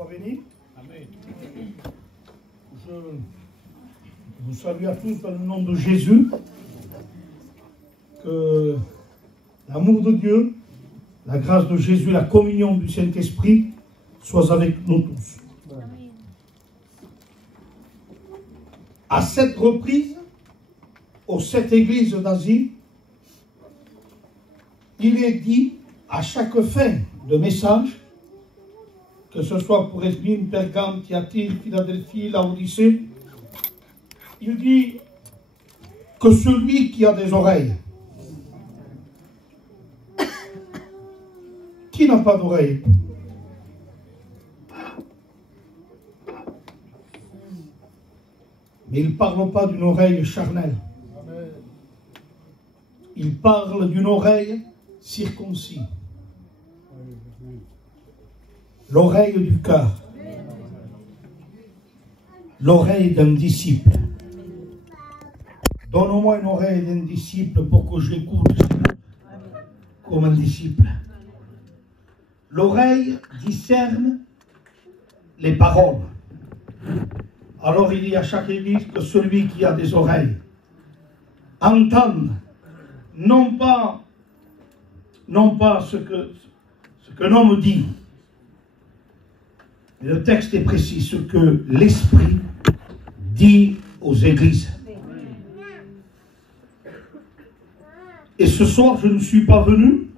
soit béni. Amen. Je vous salue à tous dans le nom de Jésus. Que l'amour de Dieu, la grâce de Jésus, la communion du Saint-Esprit soient avec nous tous. Amen. À cette reprise, aux 7 églises d'Asie, il est dit à chaque fin de message, que ce soit pour Esmine, Pergame, Thyatire, Philadelphie, Laodicée, il dit que celui qui a des oreilles, qui n'a pas d'oreilles? Mais il ne parle pas d'une oreille charnelle. Il parle d'une oreille circoncis. L'oreille du cœur. L'oreille d'un disciple. Donne-moi une oreille d'un disciple pour que j'écoute comme un disciple. L'oreille discerne les paroles. Alors il dit à chaque église que celui qui a des oreilles entende non pas ce qu'un homme dit, mais le texte est précis, ce que l'Esprit dit aux églises. Et ce soir, je ne suis pas venu.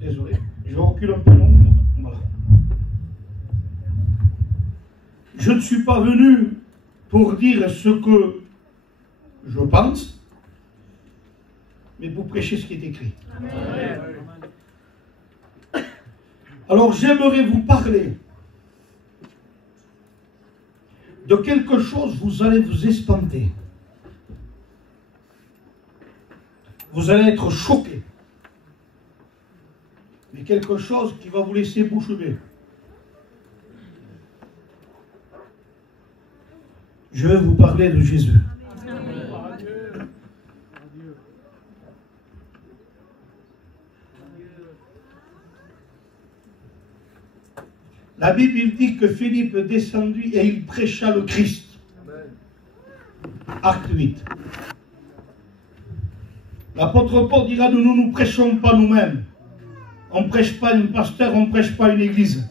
Désolé, je recule un peu. Voilà. Je ne suis pas venu pour dire ce que je pense, mais pour prêcher ce qui est écrit. Amen. Alors j'aimerais vous parler de quelque chose, vous allez vous espanter. Vous allez être choqués. Mais quelque chose qui va vous laisser bouche bée. Je vais vous parler de Jésus. La Bible dit que Philippe descendit et il prêcha le Christ. Acte 8. L'apôtre Paul dira, nous ne prêchons pas nous-mêmes. On ne prêche pas un pasteur, on ne prêche pas une église.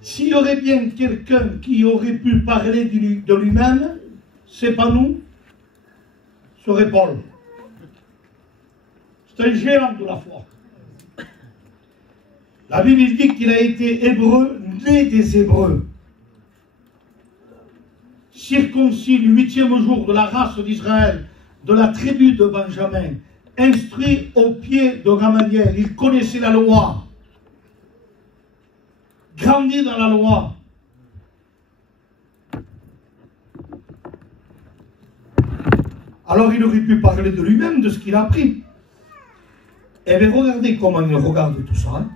S'il y aurait bien quelqu'un qui aurait pu parler de lui-même, c'est pas nous, ce serait Paul. C'est un géant de la foi. La Bible dit qu'il a été hébreu, né des Hébreux. Circoncis le 8e jour de la race d'Israël, de la tribu de Benjamin, instruit au pied de Gamaliel, il connaissait la loi, grandi dans la loi. Alors il aurait pu parler de lui-même, de ce qu'il a appris. Eh bien regardez comment il regarde tout ça. Hein.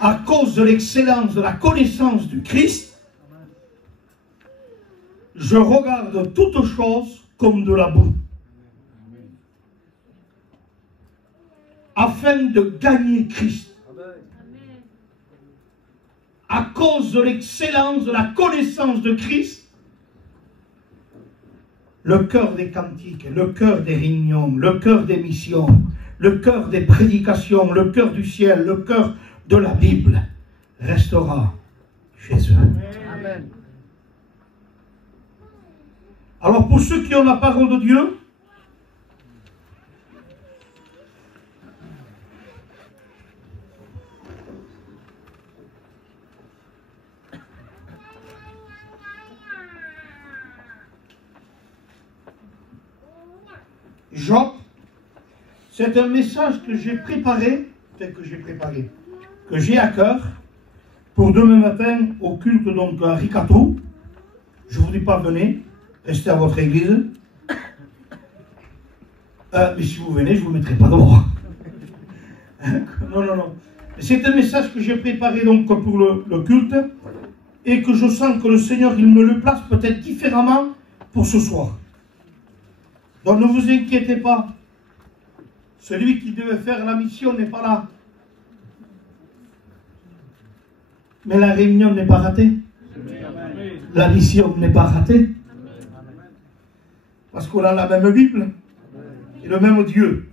À cause de l'excellence de la connaissance du Christ, je regarde toute chose comme de la boue. Afin de gagner Christ. À cause de l'excellence de la connaissance de Christ, le cœur des cantiques, le cœur des réunions, le cœur des missions, le cœur des prédications, le cœur du ciel, le cœur de la Bible restera chez eux. Amen. Alors pour ceux qui ont la parole de Dieu, Job, c'est un message que j'ai préparé, que j'ai à cœur pour demain matin au culte donc à Ricato. Je ne vous dis pas venez, restez à votre église. Mais si vous venez, je ne vous mettrai pas dehors. Non. C'est un message que j'ai préparé donc pour le culte et que je sens que le Seigneur, il me le place peut-être différemment pour ce soir. Donc ne vous inquiétez pas. Celui qui devait faire la mission n'est pas là. Mais la réunion n'est pas ratée. La mission n'est pas ratée. Parce qu'on a la même Bible et le même Dieu.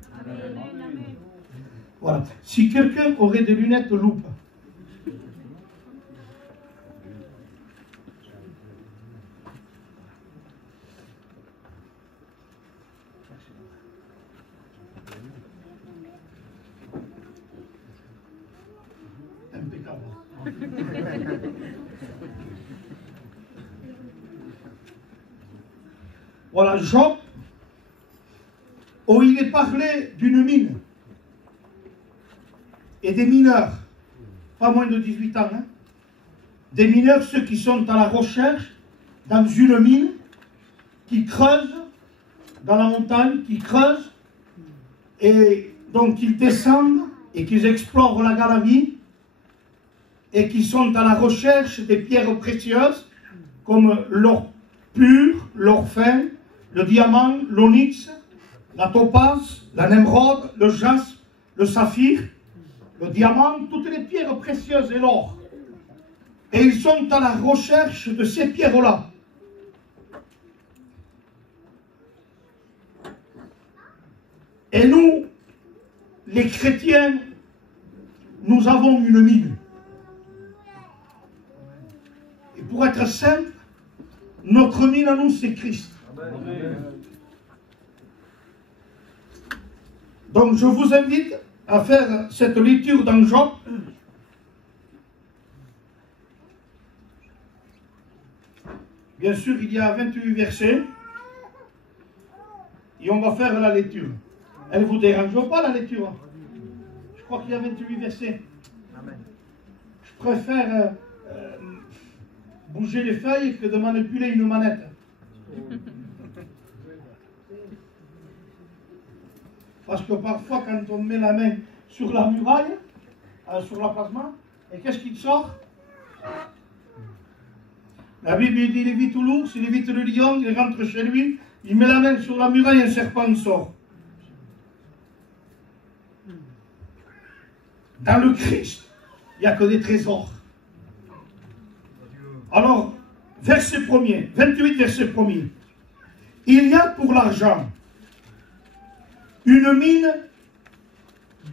Voilà. Si quelqu'un aurait des lunettes loupe, voilà, Job, où il est parlé d'une mine et des mineurs, pas moins de 18 ans, hein, des mineurs, ceux qui sont à la recherche dans une mine, qui creusent dans la montagne, qui creusent, et donc ils descendent et qu'ils explorent la galerie et qui sont à la recherche des pierres précieuses comme l'or pur, l'or fin, le diamant, l'onyx, la topaze, la némrode, le jaspe, le saphir, le diamant, toutes les pierres précieuses et l'or. Et ils sont à la recherche de ces pierres-là. Et nous, les chrétiens, nous avons une mine. Et pour être simple, notre mine à nous, c'est Christ. Donc je vous invite à faire cette lecture dans Job. Bien sûr, il y a 28 versets. Et on va faire la lecture. Elle ne vous dérange pas la lecture? Je crois qu'il y a 28 versets. Je préfère bouger les feuilles que de manipuler une manette. Parce que parfois, quand on met la main sur la muraille, sur la plasma, et qu'est-ce qui sort? La Bible dit, il évite l'ours, il évite le lion, il rentre chez lui, il met la main sur la muraille, un serpent sort. Dans le Christ, il n'y a que des trésors. Alors, verset 1er, 28 verset 1er. Il y a pour l'argent une mine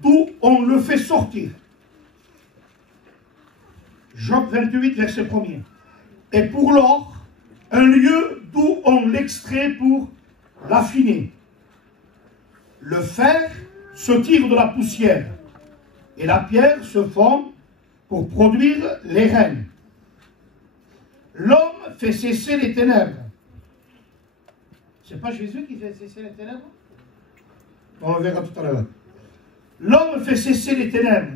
d'où on le fait sortir. Job 28 verset 1er. Et pour l'or, un lieu d'où on l'extrait pour l'affiner. Le fer se tire de la poussière et la pierre se fond pour produire les reins. L'homme fait cesser les ténèbres. C'est pas Jésus qui fait cesser les ténèbres? On le verra tout à l'heure. L'homme fait cesser les ténèbres.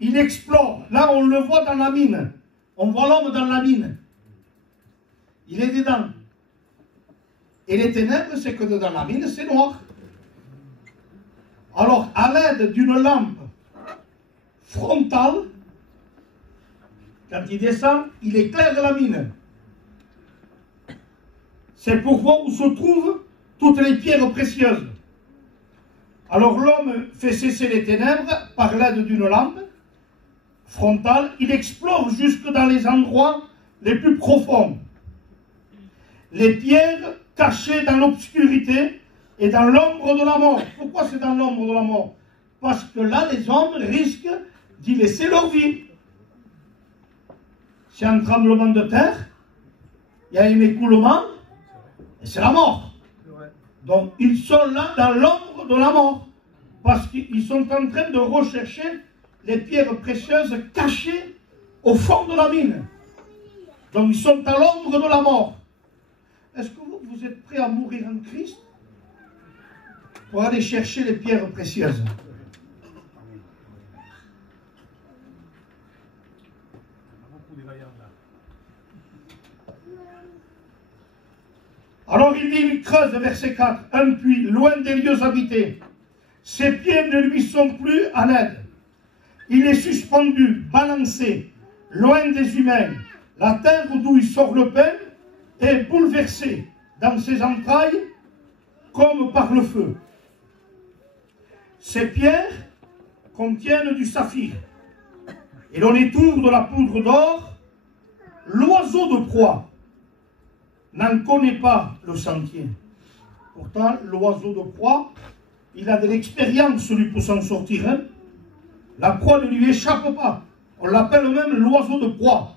Il explore. Là, on le voit dans la mine. On voit l'homme dans la mine. Il est dedans. Et les ténèbres, c'est que dans la mine, c'est noir. Alors, à l'aide d'une lampe frontale, quand il descend, il éclaire la mine. C'est pour voir où se trouvent toutes les pierres précieuses. Alors l'homme fait cesser les ténèbres par l'aide d'une lampe frontale. Il explore jusque dans les endroits les plus profonds. Les pierres cachées dans l'obscurité et dans l'ombre de la mort. Pourquoi c'est dans l'ombre de la mort? Parce que là, les hommes risquent d'y laisser leur vie. C'est un tremblement de terre, il y a un écoulement, et c'est la mort. Donc, ils sont là dans l'ombre de la mort, parce qu'ils sont en train de rechercher les pierres précieuses cachées au fond de la mine. Donc, ils sont à l'ombre de la mort. Est-ce que vous êtes prêts à mourir en Christ pour aller chercher les pierres précieuses? Alors il dit, il creuse, verset 4, un puits, loin des lieux habités. Ses pieds ne lui sont plus en aide. Il est suspendu, balancé, loin des humains. La terre d'où il sort le pain est bouleversée dans ses entrailles comme par le feu. Ces pierres contiennent du saphir et l'on étouffe de la poudre d'or, l'oiseau de proie n'en connaît pas le sentier. Pourtant, l'oiseau de proie, il a de l'expérience, lui, pour s'en sortir. Hein? La proie ne lui échappe pas. On l'appelle même l'oiseau de proie.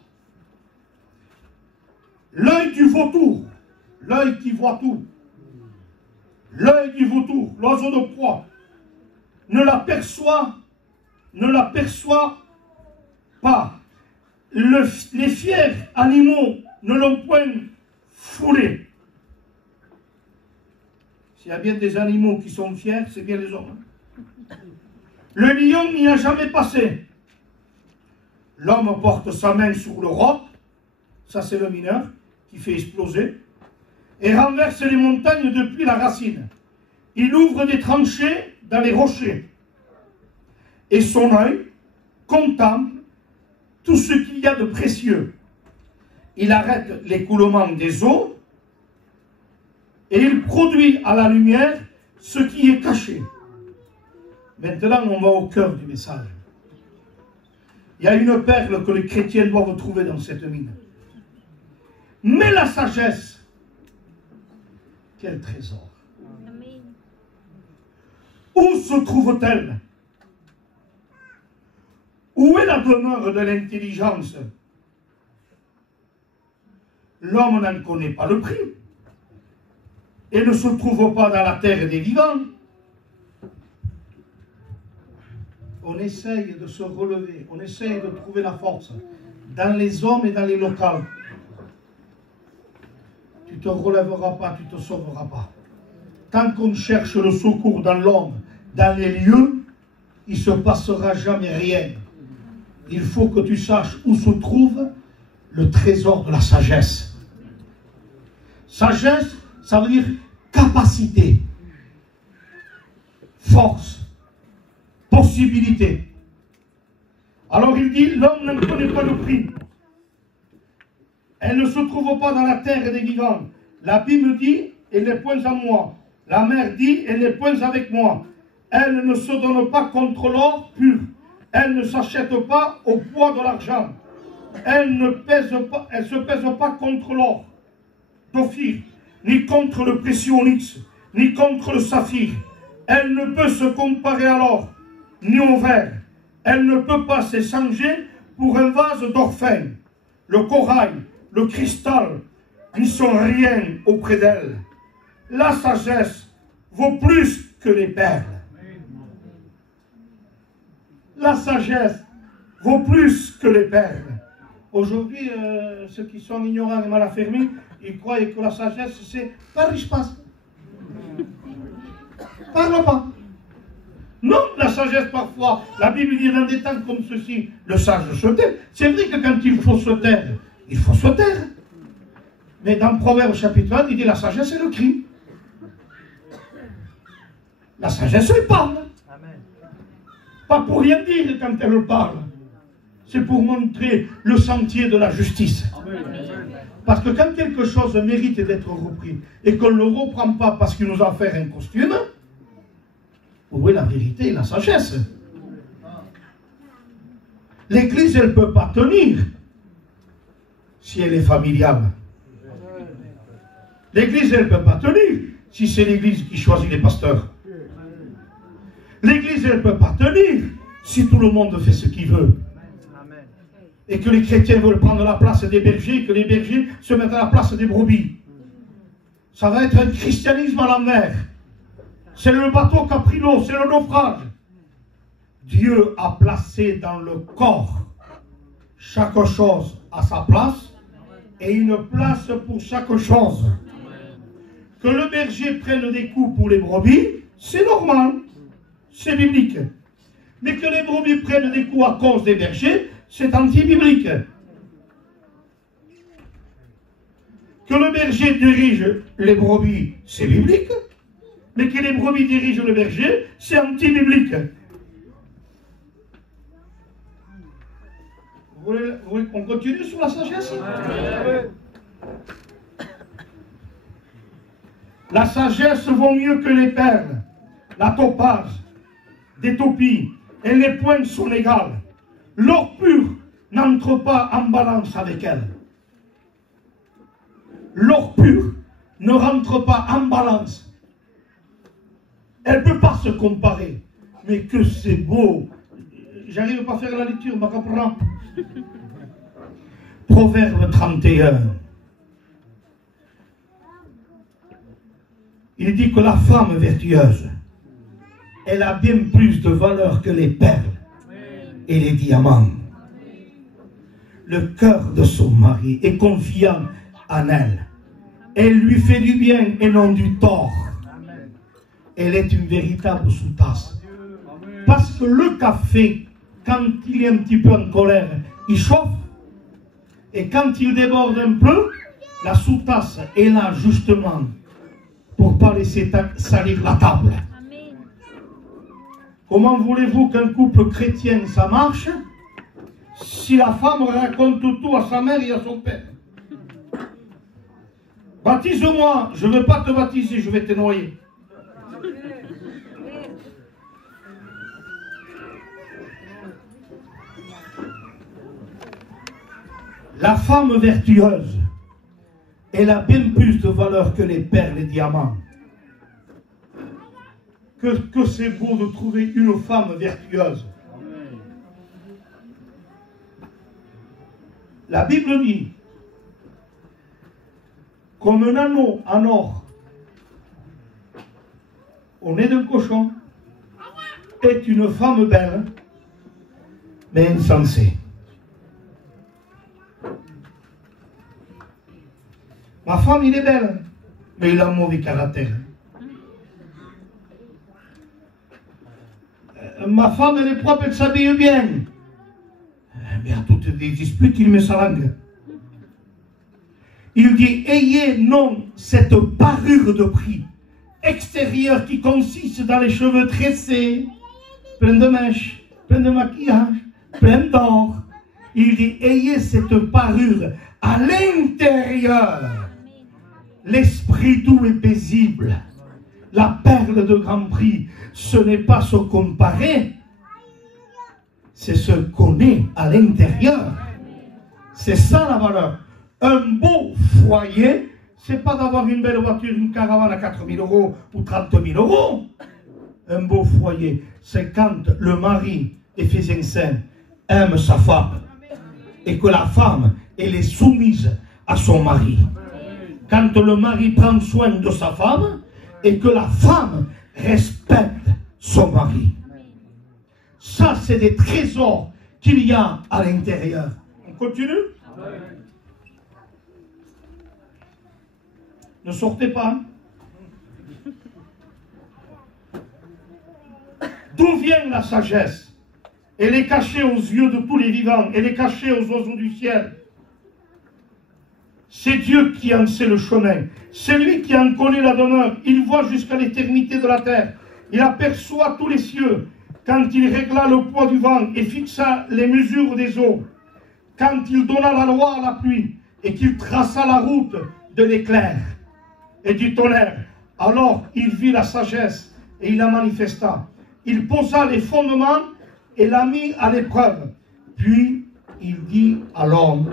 L'œil du vautour, l'œil qui voit tout, l'œil du vautour, l'oiseau de proie, ne l'aperçoit pas. Les fiers animaux ne l'ont point foulé. S'il y a bien des animaux qui sont fiers, c'est bien les hommes. Le lion n'y a jamais passé. L'homme porte sa main sur le roc, ça c'est le mineur, qui fait exploser, et renverse les montagnes depuis la racine. Il ouvre des tranchées dans les rochers, et son œil contemple tout ce qu'il y a de précieux. Il arrête l'écoulement des eaux, et il produit à la lumière ce qui est caché. Maintenant, on va au cœur du message. Il y a une perle que les chrétiens doivent trouver dans cette mine. Mais la sagesse, quel trésor. Où se trouve-t-elle? Où est la demeure de l'intelligence? L'homme n'en connaît pas le prix et ne se trouve pas dans la terre des vivants. On essaye de se relever, on essaye de trouver la force dans les hommes et dans les locales. Tu ne te relèveras pas, tu ne te sauveras pas. Tant qu'on cherche le secours dans l'homme, dans les lieux, il ne se passera jamais rien. Il faut que tu saches où se trouve le trésor de la sagesse. Sagesse, ça veut dire capacité, force, possibilité. Alors il dit, l'homme ne connaît pas le prix. Elle ne se trouve pas dans la terre des vivants. L'abîme dit, elle n'est point à moi. La mer dit, elle n'est point avec moi. Elle ne se donne pas contre l'or pur. Elle ne s'achète pas au poids de l'argent. Elle ne se pèse pas contre l'or d'Ophir, ni contre le précieux onyx, ni contre le saphir. Elle ne peut se comparer à l'or, ni au verre. Elle ne peut pas s'échanger pour un vase d'or fin. Le corail, le cristal, n'y sont rien auprès d'elle. La sagesse vaut plus que les perles. La sagesse vaut plus que les perles. Aujourd'hui, ceux qui sont ignorants et mal affermis, ils croient que la sagesse, c'est par l'espace. Parle pas. Non, la sagesse parfois, la Bible dit dans des temps comme ceci, le sage se tait. C'est vrai que quand il faut se taire, il faut se taire. Mais dans Proverbe chapitre 1, il dit la sagesse est le cri. La sagesse, elle parle. Pas pour rien dire quand elle parle. C'est pour montrer le sentier de la justice. Parce que quand quelque chose mérite d'être repris et qu'on ne le reprend pas parce qu'il nous a fait un costume, où est la vérité et la sagesse? L'église, elle ne peut pas tenir si elle est familiale. L'église, elle ne peut pas tenir si c'est l'église qui choisit les pasteurs. L'église, elle ne peut pas tenir si tout le monde fait ce qu'il veut. Et que les chrétiens veulent prendre la place des bergers, que les bergers se mettent à la place des brebis. Ça va être un christianisme à la mer. C'est le bateau qui a pris l'eau, c'est le naufrage. Dieu a placé dans le corps chaque chose à sa place et une place pour chaque chose. Que le berger prenne des coups pour les brebis, c'est normal. C'est biblique. Mais que les brebis prennent des coups à cause des bergers, c'est anti-biblique. Que le berger dirige les brebis, c'est biblique. Mais que les brebis dirigent le berger, c'est anti-biblique. Vous voulez qu'on continue sur la sagesse? La sagesse vaut mieux que les perles, la topaze, des topis, et les pointes sont égales. L'or pur n'entre pas en balance avec elle. L'or pur ne rentre pas en balance. Elle ne peut pas se comparer. Mais que c'est beau. J'arrive pas à faire la lecture, ma comprend. Proverbe 31. Il dit que la femme vertueuse, elle a bien plus de valeur que les perles et les diamants. Le cœur de son mari est confiant en elle. Elle lui fait du bien et non du tort. Elle est une véritable sous-tasse. Parce que le café, quand il est un petit peu en colère, il chauffe. Et quand il déborde un peu, la sous-tasse est là justement pour ne pas laisser salir la table. Comment voulez-vous qu'un couple chrétien ça marche si la femme raconte tout à sa mère et à son père? Baptise-moi, je ne veux pas te baptiser, je vais te noyer. La femme vertueuse, elle a bien plus de valeur que les perles et les diamants. Que c'est beau de trouver une femme vertueuse. La Bible dit, comme un anneau en or au nez d'un cochon, est une femme belle, mais insensée. Ma femme, il est belle, mais il a un mauvais caractère. Ma femme, elle est propre, elle s'habille bien. Mais à toutes les disputes, il met sa langue. Il dit, ayez non cette parure de prix extérieure qui consiste dans les cheveux tressés, plein de mèches, plein de maquillage, plein d'or. Il dit, ayez cette parure à l'intérieur. L'esprit doux et paisible, la perle de grand prix, ce n'est pas se comparer, c'est se connaître à l'intérieur. C'est ça la valeur. Un beau foyer, c'est pas d'avoir une belle voiture, une caravane à 4 000 € ou 30 000 €. Un beau foyer, c'est quand le mari, Éphésiens 5, aime sa femme et que la femme, elle est soumise à son mari. Quand le mari prend soin de sa femme et que la femme respecte son mari. Ça, c'est des trésors qu'il y a à l'intérieur. On continue? Ne sortez pas. D'où vient la sagesse? Elle est cachée aux yeux de tous les vivants. Elle est cachée aux oiseaux du ciel. C'est Dieu qui en sait le chemin. C'est lui qui en connaît la demeure. Il voit jusqu'à l'éternité de la terre. Il aperçoit tous les cieux. Quand il régla le poids du vent et fixa les mesures des eaux. Quand il donna la loi à la pluie et qu'il traça la route de l'éclair et du tonnerre. Alors il vit la sagesse et il la manifesta. Il posa les fondements et l'a mis à l'épreuve. Puis il dit à l'homme,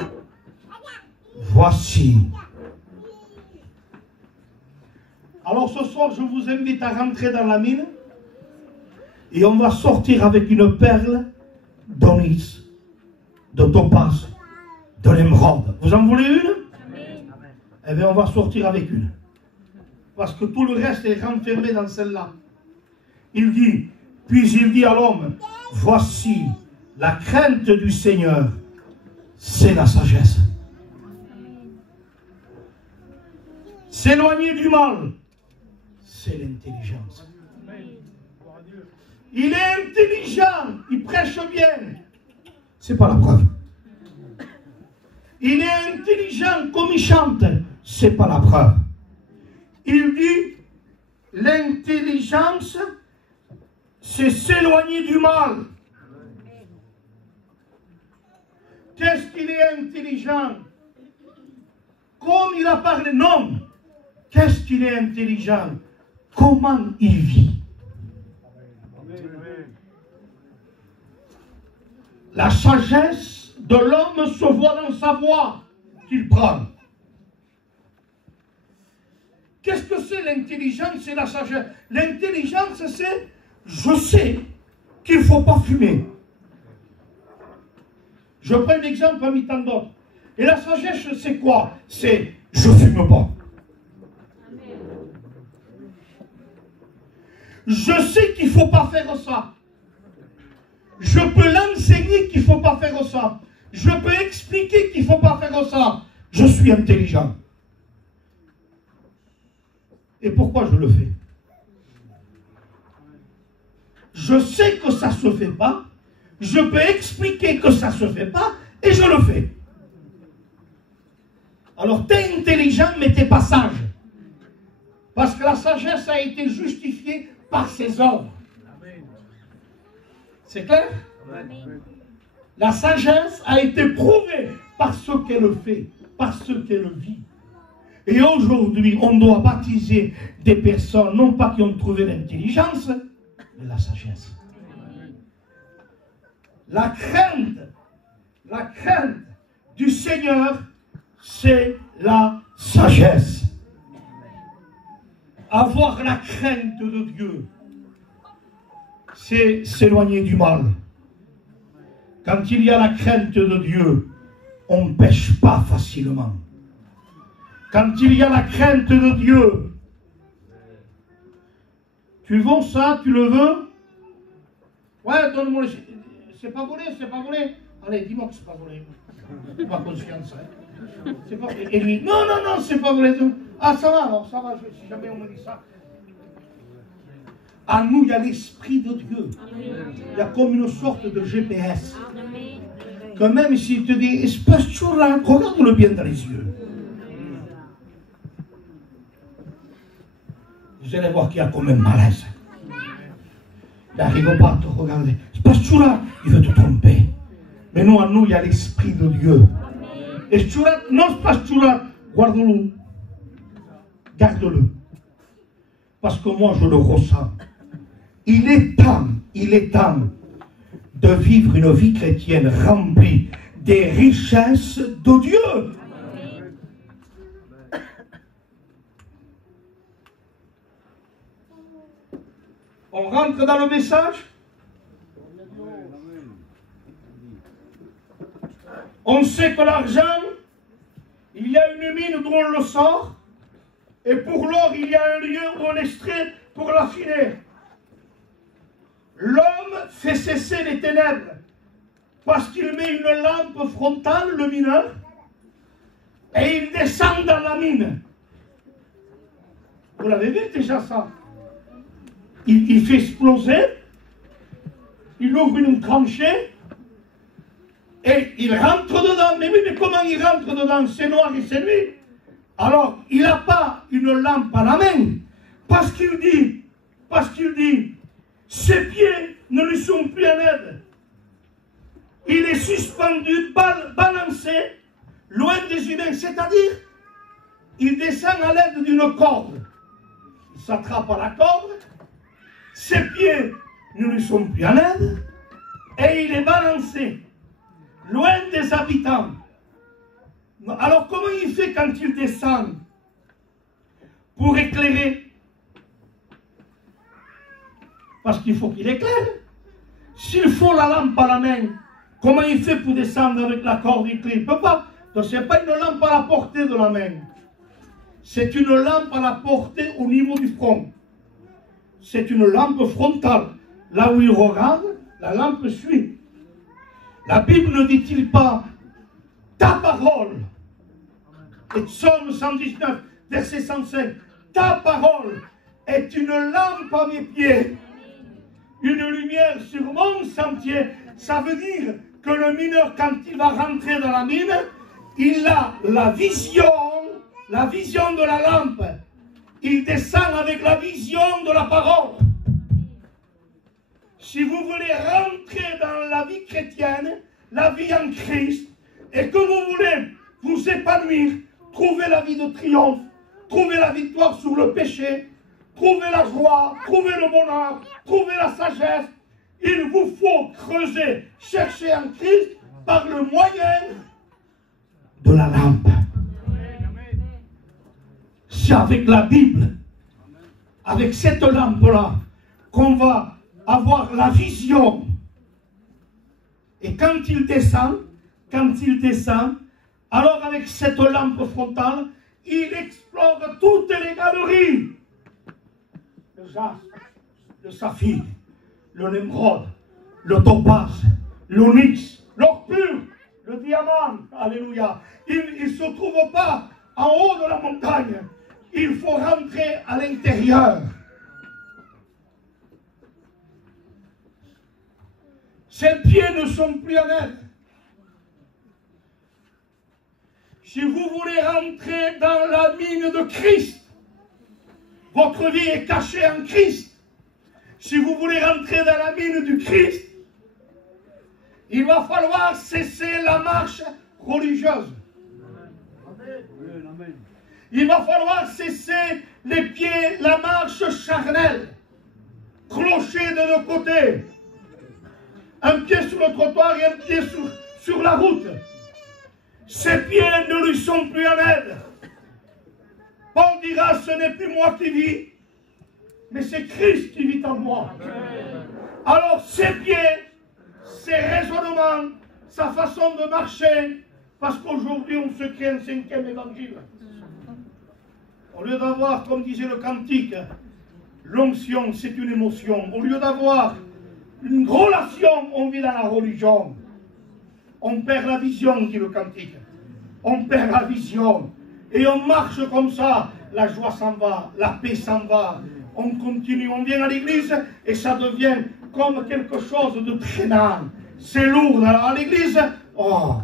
voici. Alors ce soir, je vous invite à rentrer dans la mine et on va sortir avec une perle d'onyx, de topaz, de l'émeraude. Vous en voulez une? Eh bien, on va sortir avec une. Parce que tout le reste est renfermé dans celle-là. Il dit, puis il dit à l'homme, voici la crainte du Seigneur, c'est la sagesse. S'éloigner du mal, c'est l'intelligence. Il est intelligent, il prêche bien. C'est pas la preuve. Il est intelligent comme il chante, c'est pas la preuve. Il dit, l'intelligence, c'est s'éloigner du mal. Qu'est-ce qu'il est intelligent? Comme il a parlé, non. Qu'est-ce qu'il est intelligent? Comment il vit? La sagesse de l'homme se voit dans sa voie qu'il prend. Qu'est-ce que c'est l'intelligence et la sagesse? L'intelligence, c'est je sais qu'il ne faut pas fumer. Je prends un exemple parmi tant d'autres. Et la sagesse, c'est quoi? C'est je ne fume pas. Je sais qu'il ne faut pas faire ça. Je peux l'enseigner qu'il ne faut pas faire ça. Je peux expliquer qu'il ne faut pas faire ça. Je suis intelligent. Et pourquoi je le fais? Je sais que ça ne se fait pas. Je peux expliquer que ça ne se fait pas. Et je le fais. Alors, tu es intelligent, mais tu n'es pas sage. Parce que la sagesse a été justifiée par ses œuvres. C'est clair? La sagesse a été prouvée par ce qu'elle fait, par ce qu'elle vit. Et aujourd'hui, on doit baptiser des personnes, non pas qui ont trouvé l'intelligence, mais la sagesse. La crainte du Seigneur, c'est la sagesse. Avoir la crainte de Dieu, c'est s'éloigner du mal. Quand il y a la crainte de Dieu, on ne pêche pas facilement. Quand il y a la crainte de Dieu, tu veux ça, tu le veux? Ouais, donne-moi le... C'est pas volé, c'est pas volé. Allez, dis-moi que c'est pas volé. Pas conscience. Hein. C'est pas... Et lui, non, non, non, c'est pas volé. Ah, ça va, alors, ça va, si jamais on me dit ça. En nous, il y a l'Esprit de Dieu. Il y a comme une sorte de GPS. Que même s'il te dit, espace là, regarde-le bien dans les yeux. Vous allez voir qu'il y a comme un malaise. Il n'arrive pas à te regarder. Espace là, il veut te tromper. Mais nous, en nous, il y a l'Esprit de Dieu. Et non, espace là, guarde-le. Garde-le. Parce que moi, je le ressens. Il est temps de vivre une vie chrétienne remplie des richesses de Dieu. On rentre dans le message. On sait que l'argent, il y a une mine d'où on le sort. Et pour l'or, il y a un lieu où on extrait pour l'affiner. L'homme fait cesser les ténèbres parce qu'il met une lampe frontale, le mineur, et il descend dans la mine. Vous l'avez vu déjà ça? Il fait exploser, il ouvre une tranchée, et il rentre dedans. Mais oui, mais comment il rentre dedans? C'est noir et c'est nuit. Alors, il n'a pas une lampe à la main, parce qu'il dit, ses pieds ne lui sont plus en aide. Il est suspendu, balancé, loin des humains, c'est-à-dire, il descend à l'aide d'une corde. Il s'attrape à la corde, ses pieds ne lui sont plus en aide, et il est balancé, loin des habitants. Alors comment il fait quand il descend pour éclairer? Parce qu'il faut qu'il éclaire. S'il faut la lampe à la main, comment il fait pour descendre avec la corde? Il ne peut pas. Donc ce n'est pas une lampe à la portée de la main. C'est une lampe à la portée au niveau du front. C'est une lampe frontale. Là où il regarde, la lampe suit. La Bible ne dit-il pas ta parole? Et Psaume 119, verset 105, ta parole est une lampe à mes pieds, une lumière sur mon sentier. Ça veut dire que le mineur, quand il va rentrer dans la mine, il a la vision de la lampe. Il descend avec la vision de la parole. Si vous voulez rentrer dans la vie chrétienne, la vie en Christ, et que vous voulez vous épanouir, trouver la vie de triomphe, trouver la victoire sur le péché, trouver la joie, trouver le bonheur, trouver la sagesse, il vous faut creuser, chercher en Christ par le moyen de la lampe. C'est avec la Bible, avec cette lampe-là, qu'on va avoir la vision. Et quand il descend, alors avec cette lampe frontale, il explore toutes les galeries. Le jaspe, le saphir, le némrode, le topaz, l'onyx, l'or pur, le diamant. Alléluia. Il ne se trouve pas en haut de la montagne. Il faut rentrer à l'intérieur. Ses pieds ne sont plus en aide. Si vous voulez rentrer dans la mine de Christ, votre vie est cachée en Christ. Si vous voulez rentrer dans la mine du Christ, il va falloir cesser la marche religieuse. Il va falloir cesser les pieds, la marche charnelle. Clocher de deux côtés. Un pied sur le trottoir et un pied sur la route. Ses pieds ne lui sont plus en aide. Paul dira, ce n'est plus moi qui vis, mais c'est Christ qui vit en moi. Alors ses pieds, ses raisonnements, sa façon de marcher, parce qu'aujourd'hui on se crée un 5e évangile. Au lieu d'avoir, comme disait le cantique, l'onction c'est une émotion. Au lieu d'avoir une relation, on vit dans la religion. On perd la vision, dit le cantique. On perd la vision. Et on marche comme ça. La joie s'en va, la paix s'en va. On continue, on vient à l'église et ça devient comme quelque chose de traînant. C'est lourd. À l'église, oh,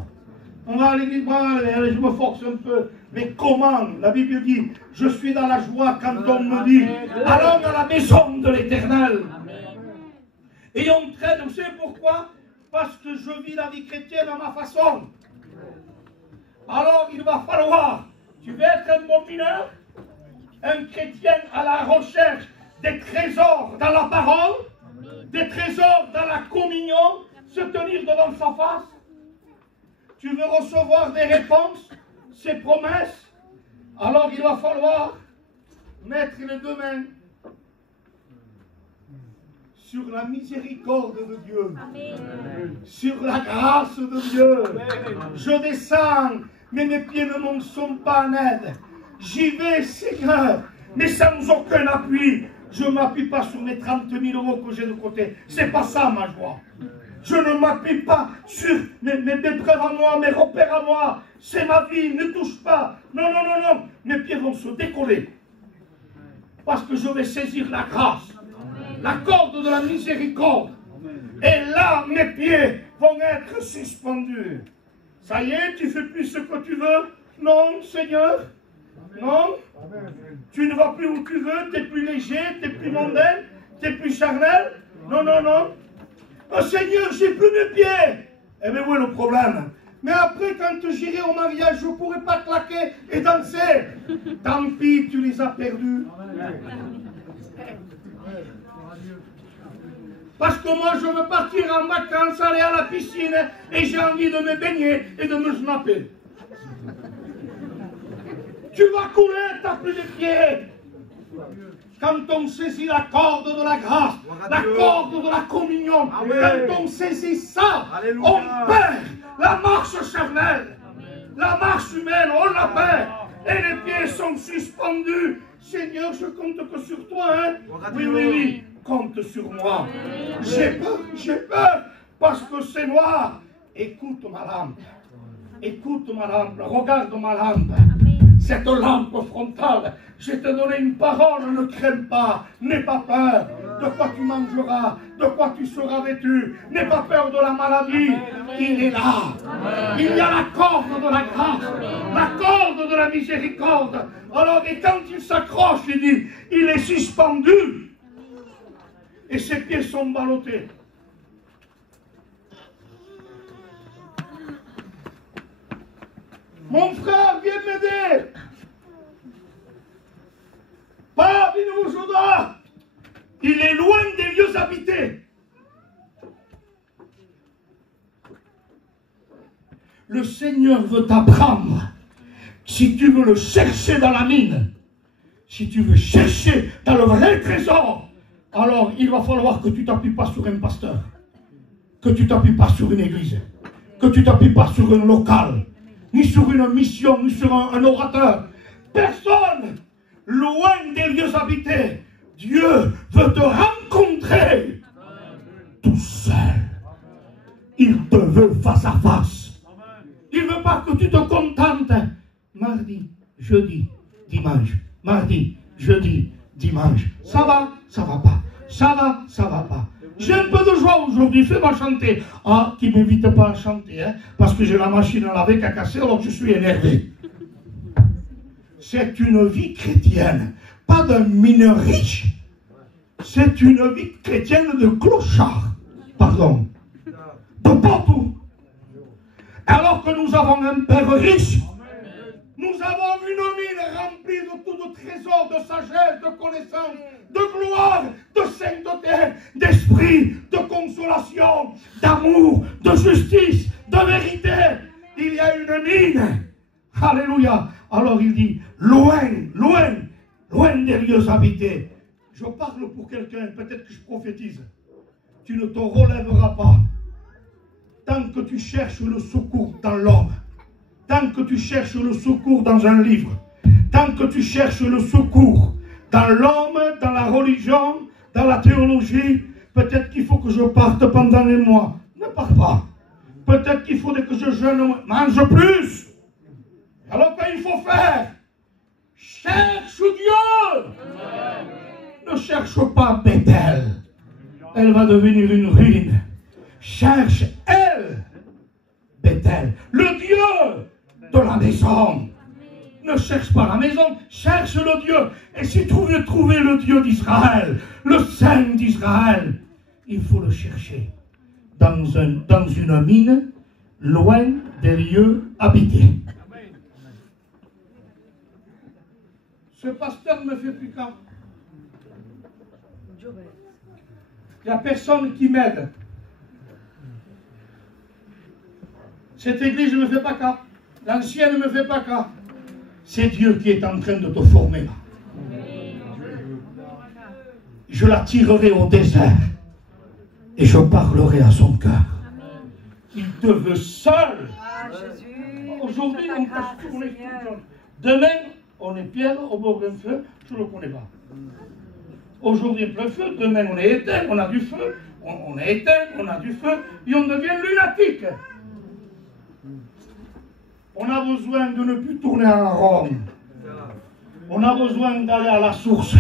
on va à l'église, je me force un peu. Mais comment? La Bible dit, je suis dans la joie quand on me dit, allons à la maison de l'Éternel. Et on traîne, vous savez pourquoi? Parce que je vis la vie chrétienne à ma façon. Alors il va falloir, tu veux être un bon mineur, un chrétien à la recherche des trésors dans la parole, des trésors dans la communion, se tenir devant sa face. Tu veux recevoir des réponses, ses promesses, alors il va falloir mettre les deux mains sur la miséricorde de Dieu, Amen. Sur la grâce de Dieu. Amen. Je descends, mais mes pieds ne m'en sont pas en aide. J'y vais, Seigneur, mais sans aucun appui. Je ne m'appuie pas sur mes 30 000 € que j'ai de côté. C'est pas ça ma joie. Je ne m'appuie pas sur mes preuves à moi, mes repères à moi. C'est ma vie, ne touche pas. Non, non, non, non. Mes pieds vont se décoller. Parce que je vais saisir la grâce. La corde de la miséricorde. Et là, mes pieds vont être suspendus. Ça y est, tu fais plus ce que tu veux? Non, Seigneur. Non. Tu ne vas plus où tu veux, tu es plus léger, tu es plus mondain, tu es plus charnel. Non, non, non. Oh Seigneur, j'ai plus mes pieds. Eh bien, où est le problème? Mais après, quand j'irai au mariage, je ne pourrai pas claquer et danser. Tant pis, tu les as perdus. Parce que moi, je veux partir en vacances, aller à la piscine, et j'ai envie de me baigner et de me snapper. Tu vas couler, tu n'as plus de pieds. Quand on saisit la corde de la grâce, la corde de la communion, quand on saisit ça, on perd la marche charnelle, la marche humaine, on la perd. Et les pieds sont suspendus. Seigneur, je compte que sur toi, hein? Oui, oui, oui. Compte sur moi. J'ai peur, parce que c'est noir. Écoute ma lampe. Écoute ma lampe. Regarde ma lampe. Cette lampe frontale. Je t'ai donné une parole, ne crains pas. N'aie pas peur. De quoi tu mangeras, de quoi tu seras vêtu. N'aie pas peur de la maladie. Il est là. Il y a la corde de la grâce, la corde de la miséricorde. Alors, et quand il s'accroche, il dit, il est suspendu. Et ses pieds sont ballottés. Mon frère, viens m'aider. Pas Binoujoda. Il est loin des lieux habités. le Seigneur veut t'apprendre. Si tu veux le chercher dans la mine, si tu veux chercher dans le vrai trésor, alors il va falloir que tu ne t'appuies pas sur un pasteur, que tu ne t'appuies pas sur une église, que tu ne t'appuies pas sur un local, ni sur une mission, ni sur un orateur. Personne, loin des lieux habités, Dieu veut te rencontrer tout seul. Il te veut face à face. Il ne veut pas que tu te contentes mardi, jeudi, dimanche. Mardi, jeudi, dimanche. Ça va pas. Ça va pas. J'ai un peu de joie aujourd'hui, fais-moi chanter. Ah, qui ne m'invite pas à chanter, hein, parce que j'ai la machine à laver qui a cassé, alors je suis énervé. C'est une vie chrétienne, pas d'un mineur riche. C'est une vie chrétienne de clochard. Pardon. De partout. Alors que nous avons un Père riche, nous avons une mine remplie de tout de trésors, de sagesse, de connaissance, de gloire, de sainteté, d'esprit, de consolation, d'amour, de justice, de vérité. Il y a une mine. Alléluia. Alors il dit, loin, loin, loin des lieux habités. Je parle pour quelqu'un, peut-être que je prophétise. Tu ne te relèveras pas tant que tu cherches le secours dans l'homme. Tant que tu cherches le secours dans un livre, tant que tu cherches le secours dans l'homme, dans la religion, dans la théologie, peut-être qu'il faut que je parte pendant les mois. Ne pars pas. Peut-être qu'il faudrait que je jeûne, mange plus. Alors qu'il faut faire, cherche Dieu. Ne cherche pas Bethel. Elle va devenir une ruine. Cherche elle, Bethel, le Dieu de la maison. Ne cherche pas la maison, cherche le Dieu. Et si tu veux trouver le Dieu d'Israël, le Saint d'Israël, il faut le chercher dans une mine, loin des lieux habités. Ce pasteur ne me fait plus cas. Il n'y a personne qui m'aide. Cette église ne me fait pas cas. L'ancienne ne me fait pas cas. C'est Dieu qui est en train de te former là. Je la tirerai au désert et je parlerai à son cœur. Il te veut seul. Aujourd'hui, on passe tourner. Demain, on est Pierre au bord d'un feu. Je ne le connais pas. Aujourd'hui, il pleut feu. Demain, on est éteint. On a du feu. On est éteint. On a du feu. Et on devient lunatique. On a besoin de ne plus tourner en rond. On a besoin d'aller à la source.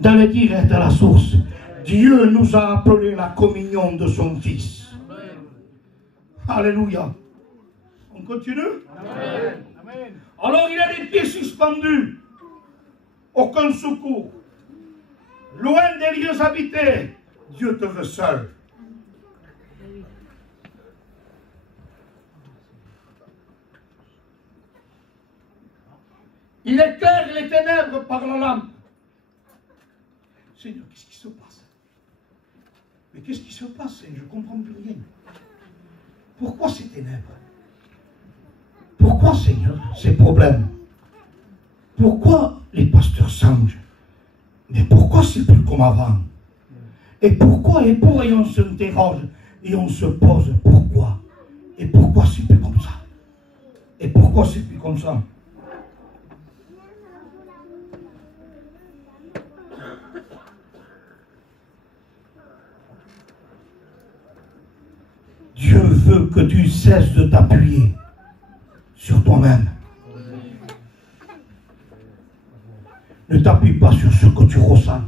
D'aller direct à la source. Dieu nous a appelé la communion de son Fils. Alléluia. On continue? Amen. Alors il a les pieds suspendus. Aucun secours. Loin des lieux habités. Dieu te veut seul. Il éclaire les ténèbres par la lampe. Seigneur, qu'est-ce qui se passe? Mais qu'est-ce qui se passe? Je ne comprends plus rien. Pourquoi ces ténèbres? Pourquoi, Seigneur, ces problèmes? Pourquoi les pasteurs changent? Mais pourquoi c'est plus comme avant? Et pourquoi? Et on s'interroge et on se pose pourquoi? Et pourquoi c'est plus comme ça? Et pourquoi c'est plus comme ça? Dieu veut que tu cesses de t'appuyer sur toi-même. Ne t'appuie pas sur ce que tu ressens.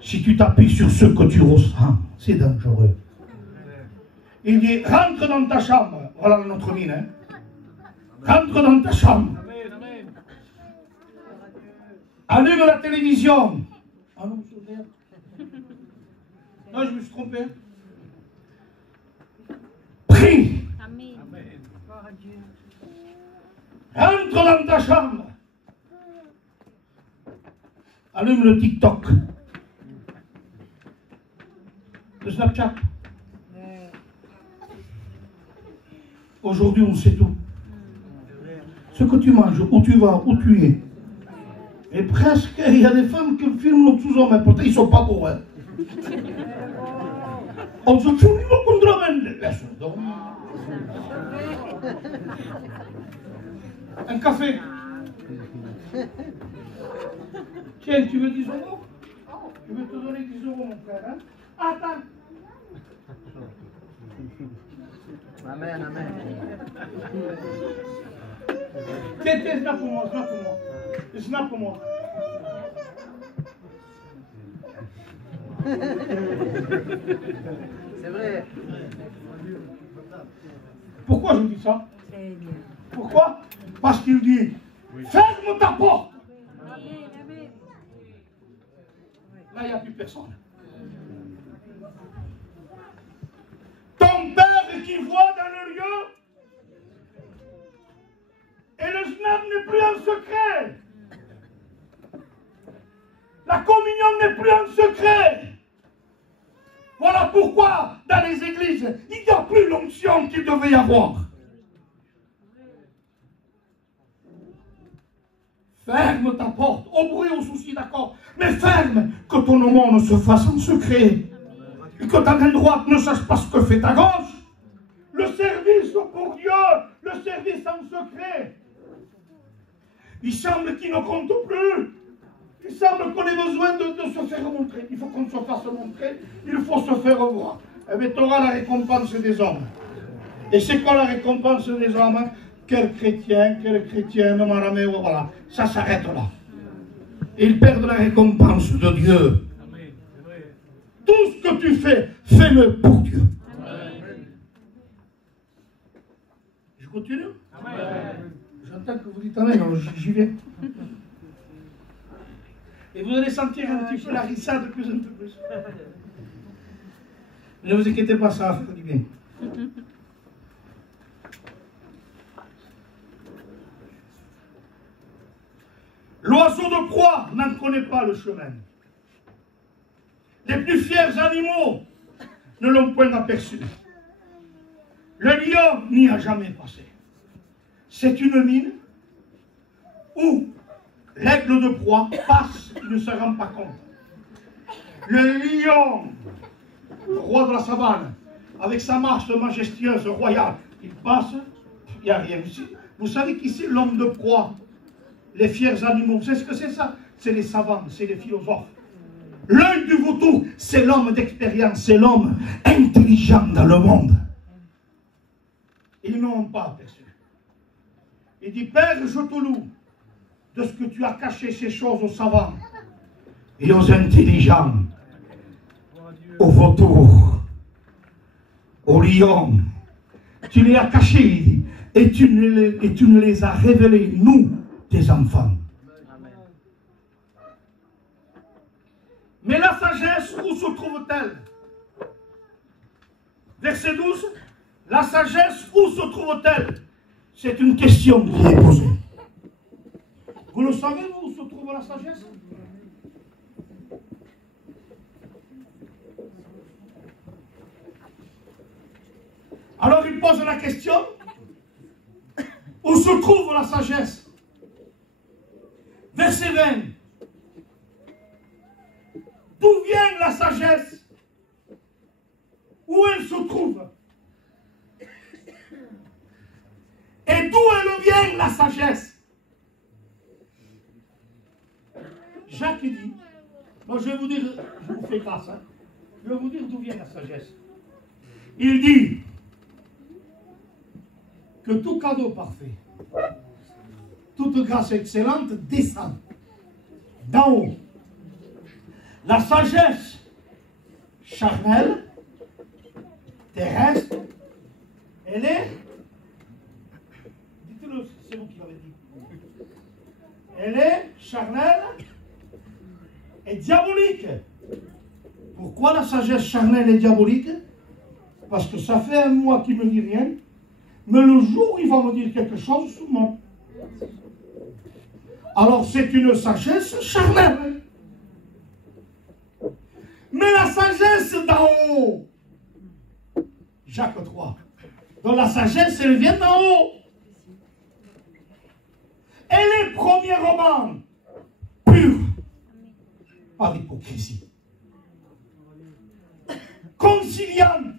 Si tu t'appuies sur ce que tu ressens, c'est dangereux. Il dit, rentre dans ta chambre. Voilà notre mine. Hein? Rentre dans ta chambre. Allume la télévision. Ah non, non, je me suis trompé. Prie. Rentre dans ta chambre. Allume le TikTok. Le Snapchat. Aujourd'hui, on sait tout. Ce que tu manges, où tu vas, où tu es. Et presque, il y a des femmes qui filment nos sous-hommes, mais pourtant ils ne sont pas beaux. Hein. On se filme contre eux. Laisse-le dormir. Un café. Tiens, tu veux 10 euros? Je vais te donner 10 euros, mon frère. Hein? Attends. Amen, amen. Tiens, snap pour moi, snap pour moi. Snap pour moi. C'est vrai. Pourquoi je dis ça? Pourquoi? Parce qu'il dit, ferme ta porte. Là, il n'y a plus personne. Ton Père qui voit dans le lieu, et le snap n'est plus un secret. La communion n'est plus un secret. Voilà pourquoi, dans les églises, il n'y a plus l'onction qu'il devait y avoir. Ferme ta porte, au bruit, au souci, d'accord. Mais ferme, que ton aumône se fasse en secret. Et que ta main droite ne sache pas ce que fait ta gauche. Le service pour Dieu, le service en secret. Il semble qu'il ne compte plus. Il semble qu'on ait besoin de se faire montrer. Il faut qu'on se fasse montrer. Il faut se faire voir. Eh bien, tu auras la récompense des hommes. Et c'est quoi la récompense des hommes? Quel chrétien, voilà. Ça s'arrête là. Ils perdent la récompense de Dieu. Tout ce que tu fais, fais-le pour Dieu. Je continue? J'entends que vous dites amen, alors j'y vais. Et vous allez sentir un petit peu la rissade de plus en plus. Ne vous inquiétez pas, ça va faire du bien. L'oiseau de proie n'en connaît pas le chemin. Les plus fiers animaux ne l'ont point aperçu. Le lion n'y a jamais passé. C'est une mine où l'aigle de proie passe, il ne se rend pas compte. Le lion, le roi de la savane, avec sa marche majestueuse, royale, il passe, il n'y a rien ici. Vous savez qui c'est l'homme de proie? Les fiers animaux, vous savez ce que c'est ça? C'est les savants, c'est les philosophes. L'œil du vautour, c'est l'homme d'expérience, c'est l'homme intelligent dans le monde. Ils n'ont pas aperçu. Il dit, Père, je te loue de ce que tu as caché ces choses aux savants et aux intelligents, aux vautours, aux lions. Tu les as cachés et tu ne les as révélés, nous, tes enfants. Mais la sagesse, où se trouve-t-elle? Verset 12. La sagesse, où se trouve-t-elle? C'est une question qui est posée. Vous le savez, où se trouve la sagesse? Alors il pose la question, où se trouve la sagesse? Verset 20. D'où vient la sagesse? Où elle se trouve? Et d'où elle vient la sagesse? Jacques dit, moi je vais vous dire, je vous fais grâce, hein, je vais vous dire d'où vient la sagesse. Il dit que tout cadeau parfait, toute grâce excellente descend d'en haut. La sagesse charnelle, terrestre, elle est, dites-le, c'est vous qui l'avez dit, elle est charnelle et diabolique. Pourquoi la sagesse charnelle est diabolique? Parce que ça fait un mois qu'il ne me dit rien, mais le jour où il va me dire quelque chose, souvent. Alors c'est une sagesse charnelle. Mais la sagesse d'en haut, Jacques 3, Donc la sagesse, elle vient d'en haut. Et les premiers romans, purs, pas d'hypocrisie. Conciliant,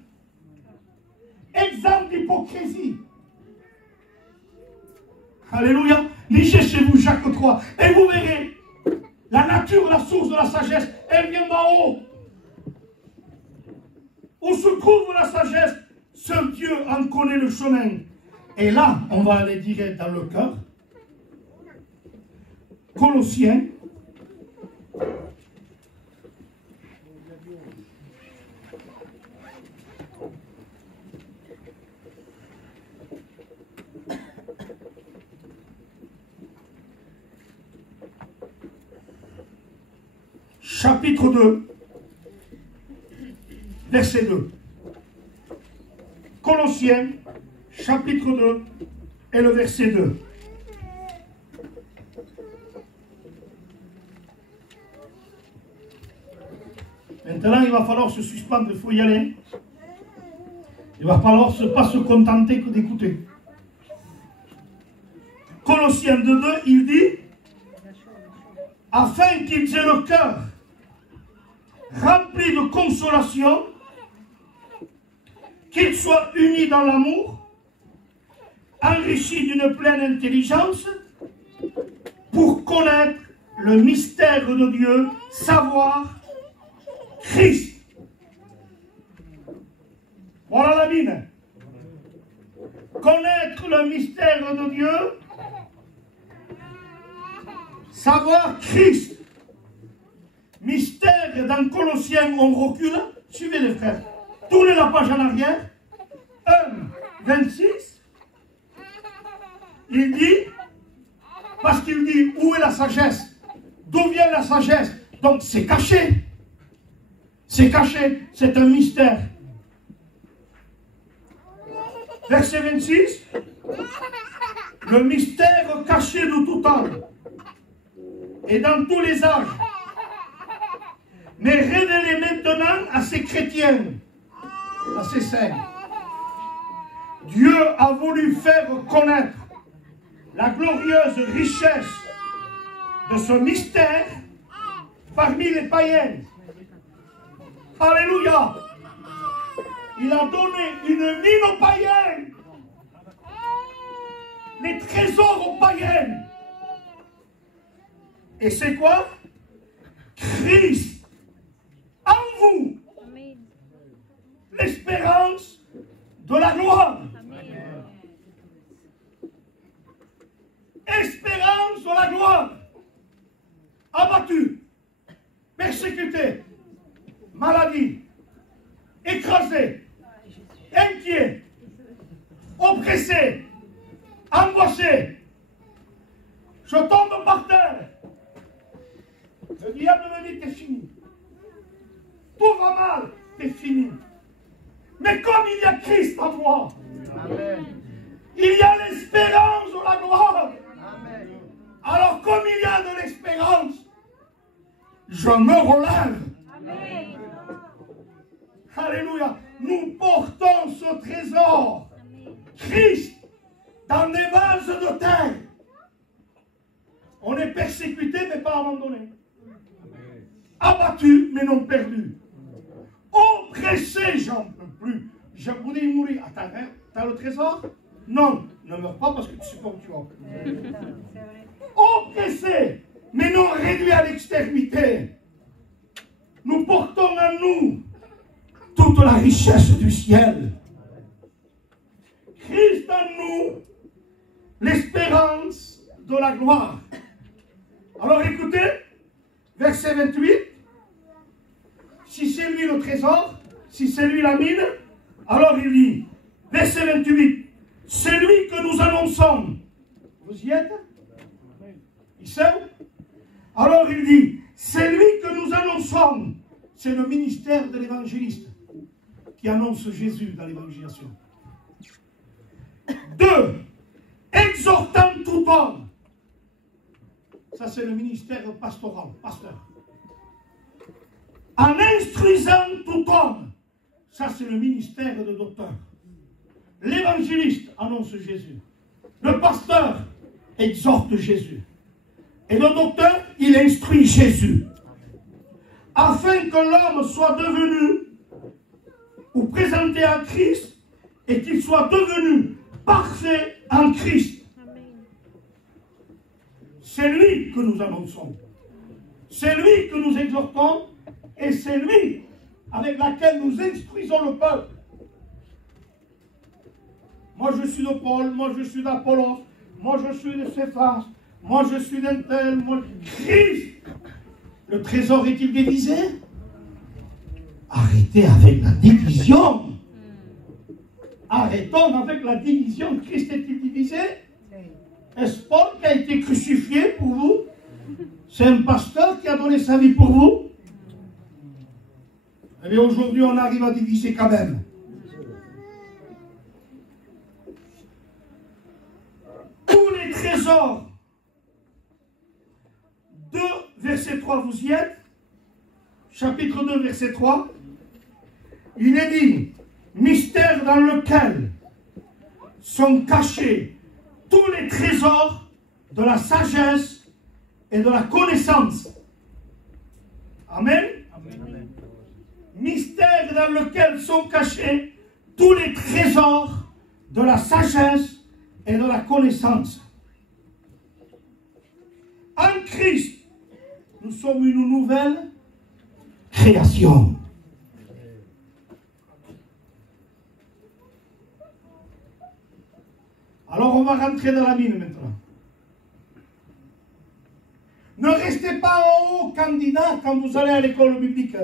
exemple d'hypocrisie. Alléluia. Lisez chez vous Jacques 3 et vous verrez la nature, la source de la sagesse, elle vient d'en haut. Où se trouve la sagesse? Seul Dieu en connaît le chemin. Et là, on va aller direct dans le cœur. Colossiens. Chapitre 2, verset 2. Colossiens, chapitre 2, et le verset 2. Maintenant, il va falloir se suspendre, il faut y aller. Il va falloir pas se contenter que d'écouter. Colossiens 2.2, il dit, afin qu'ils aient le cœur rempli de consolation, qu'ils soient unis dans l'amour, enrichis d'une pleine intelligence, pour connaître le mystère de Dieu, savoir Christ. Voilà la mine. Connaître le mystère de Dieu, savoir Christ. Mystère dans Colossiens, on recule. Suivez les frères. Tournez la page en arrière. 1, 26. Il dit, parce qu'il dit, où est la sagesse? D'où vient la sagesse? Donc c'est caché. C'est caché, c'est un mystère. Verset 26. Le mystère caché de tout temps et dans tous les âges, mais révélé maintenant à ces chrétiens, à ces saints. Dieu a voulu faire connaître la glorieuse richesse de ce mystère parmi les païens. Alléluia. Il a donné une mine aux païens, les trésors aux païens. Et c'est quoi? Christ en vous, l'espérance de la gloire. Amen. Espérance de la gloire. Abattu, persécuté, maladie, écrasé, inquiet, oppressé, angoissé. Je tombe par terre. Le diable me dit, t'es fini. Tout va mal, t'es fini. Mais comme il y a Christ en moi, amen, il y a l'espérance de la gloire. Amen. Alors comme il y a de l'espérance, je me relève. Amen. Alléluia. Nous portons ce trésor, Christ, dans des vases de terre. On est persécuté mais pas abandonné. Abattu mais non perdu. Oppressé, j'en peux plus. Je voulais mourir. Attends, hein, t'as le trésor? Non, ne meurs pas parce que tu sais pas où tu vas. Oppressé mais non réduit à l'extrémité. Nous portons en nous toute la richesse du ciel. Christ en nous, l'espérance de la gloire. Alors écoutez, verset 28, si c'est lui le trésor, si c'est lui la mine, alors il dit, verset 28, c'est lui que nous annonçons. Vous y êtes? Il sait? Alors il dit, c'est lui que nous annonçons. C'est le ministère de l'évangéliste qui annonce Jésus dans l'évangélisation. 2. Exhortant tout homme. Ça, c'est le ministère pastoral, pasteur. En instruisant tout homme. Ça, c'est le ministère de docteur. L'évangéliste annonce Jésus. Le pasteur exhorte Jésus. Et le docteur, il instruit Jésus. Afin que l'homme soit devenu ou présenté à Christ et qu'il soit devenu parfait en Christ. C'est lui que nous annonçons. C'est lui que nous exhortons et c'est lui avec lequel nous instruisons le peuple. Moi je suis de Paul, moi je suis d'Apollos, moi je suis de Céphas, moi je suis d'un tel, moi Christ. Le trésor est-il divisé? Arrêtez avec la division. Arrêtons avec la division. Christ est-il divisé? Est-ce Paul qui a été crucifié pour vous? C'est un pasteur qui a donné sa vie pour vous? Eh bien aujourd'hui on arrive à diviser quand même. Tous les trésors. 2, verset 3, vous y êtes? Chapitre 2, verset 3. Il est dit, mystère dans lequel sont cachés tous les trésors de la sagesse et de la connaissance. Amen. Amen. Mystère dans lequel sont cachés tous les trésors de la sagesse et de la connaissance. En Christ, nous sommes une nouvelle création. Alors on va rentrer dans la mine maintenant. Ne restez pas en haut candidat quand vous allez à l'école biblique.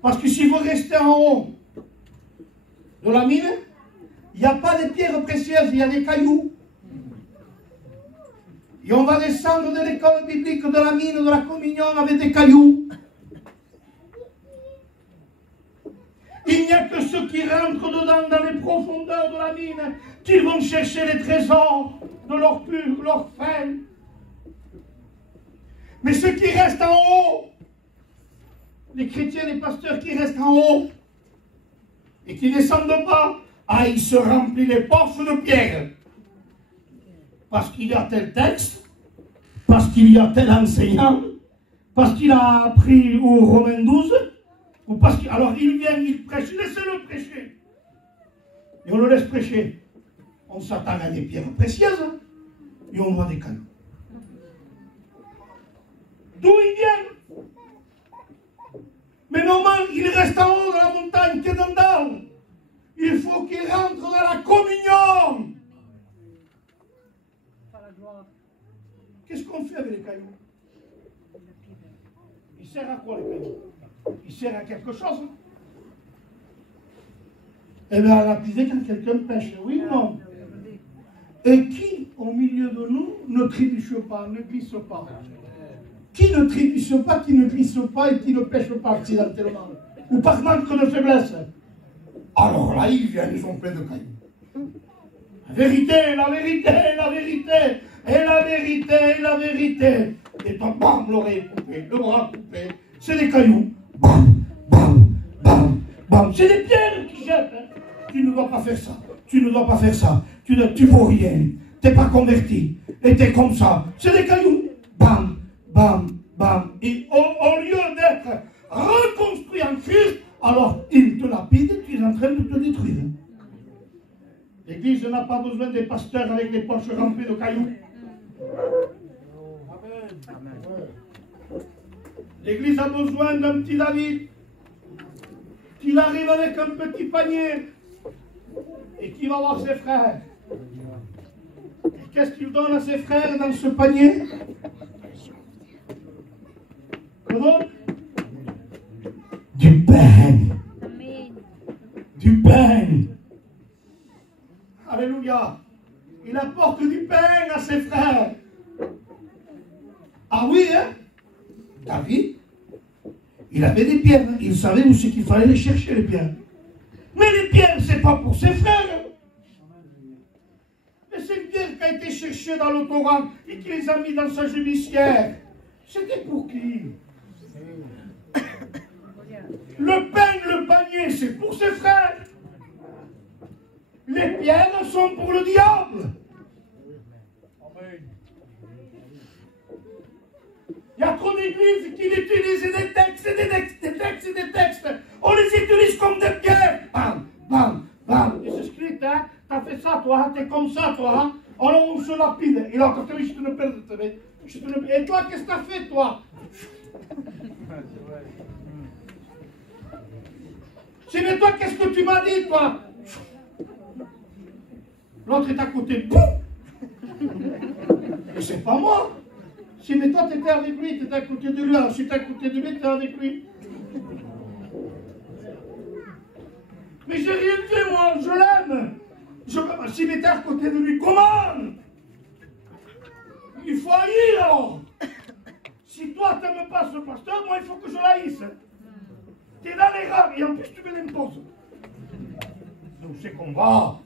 Parce que si vous restez en haut de la mine, il n'y a pas de pierres précieuses, il y a des cailloux. Et on va descendre de l'école biblique, de la mine, de la communion avec des cailloux. Il n'y a que ceux qui rentrent dedans dans les profondeurs de la mine qui vont chercher les trésors de leur pur, leur fin. Mais ceux qui restent en haut, les chrétiens, les pasteurs qui restent en haut et qui ne descendent pas, ah, ils se remplissent les poches de pierre. Parce qu'il y a tel texte, parce qu'il y a tel enseignant, parce qu'il a appris au Romains 12, ou parce qu'il... Alors il vient, il prêche, laissez-le prêcher. Et on le laisse prêcher. On s'attend à des pierres précieuses, hein, et on voit des cailloux. D'où ils viennent? Mais normalement, il reste en haut de la montagne, qui est dedans. Il faut qu'il rentre dans la communion. Qu'est-ce qu'on fait avec les cailloux? Il sert à quoi les cailloux? Il sert à quelque chose. Eh bien, à lapider quand quelqu'un pêche, oui ou non? Et qui, au milieu de nous, ne trébuche pas, ne glisse pas? Qui ne trébuche pas, qui ne glisse pas et qui ne pêche pas accidentellement? Ou par manque de faiblesse? Alors là, ils viennent, ils sont pleins de cailloux. La vérité, la vérité, la vérité, et la vérité, et la vérité. Et toi, bam, l'oreille coupée, le bras coupé. C'est des cailloux. Bam, bam, bam, bam. C'est des pierres qui jettent. Hein. Tu ne dois pas faire ça. Tu ne dois pas faire ça. Tu ne vaux rien. Tu n'es pas converti. Et tu es comme ça. C'est des cailloux. Bam, bam, bam. Et au lieu d'être reconstruit en Christ, alors il te lapide, tu es en train de te détruire. L'Église n'a pas besoin des pasteurs avec les poches remplies de cailloux. L'Église a besoin d'un petit David qui arrive avec un petit panier et qui va voir ses frères. Et qu'est-ce qu'il donne à ses frères dans ce panier? Comment? Du pain. Du pain. Alléluia. Il apporte du pain à ses frères. Ah oui, hein? David, il avait des pierres. Il savait où c'est qu'il fallait les chercher, les pierres. Mais les pierres, c'est pas pour ses frères. Mais c'est une pierre qui a été cherchée dans le Torah et qui les a mis dans sa judiciaire. C'était pour qui? Le pain, le panier, c'est pour ses frères. pierres sont pour le diable. Il y a trop d'églises qui utilisent des textes et des textes, des textes et des textes. On les utilise comme des pierres. Bam, bam, bam. Et c'est écrit, hein, t'as fait ça, toi, t'es comme ça, toi. Hein. Alors on se lapide. Et là, quand tu je te le perds, et toi, qu'est-ce que t'as fait, toi? Si, mais toi, qu'est-ce que tu m'as dit, toi? L'autre est à côté. Boum! Et c'est pas moi. Si, mais toi, tu étais avec lui, tu étais à côté de lui. Alors, si tu es à côté de lui, tu es avec lui. Mais j'ai rien fait, moi, je l'aime. Si, mais tu es à côté de lui, comment? Il faut haïr, alors. Si toi, tu n'aimes pas ce pasteur, moi, il faut que je l'haïsse. Tu es dans les rames, et en plus, tu me l'imposes. Où c'est qu'on va?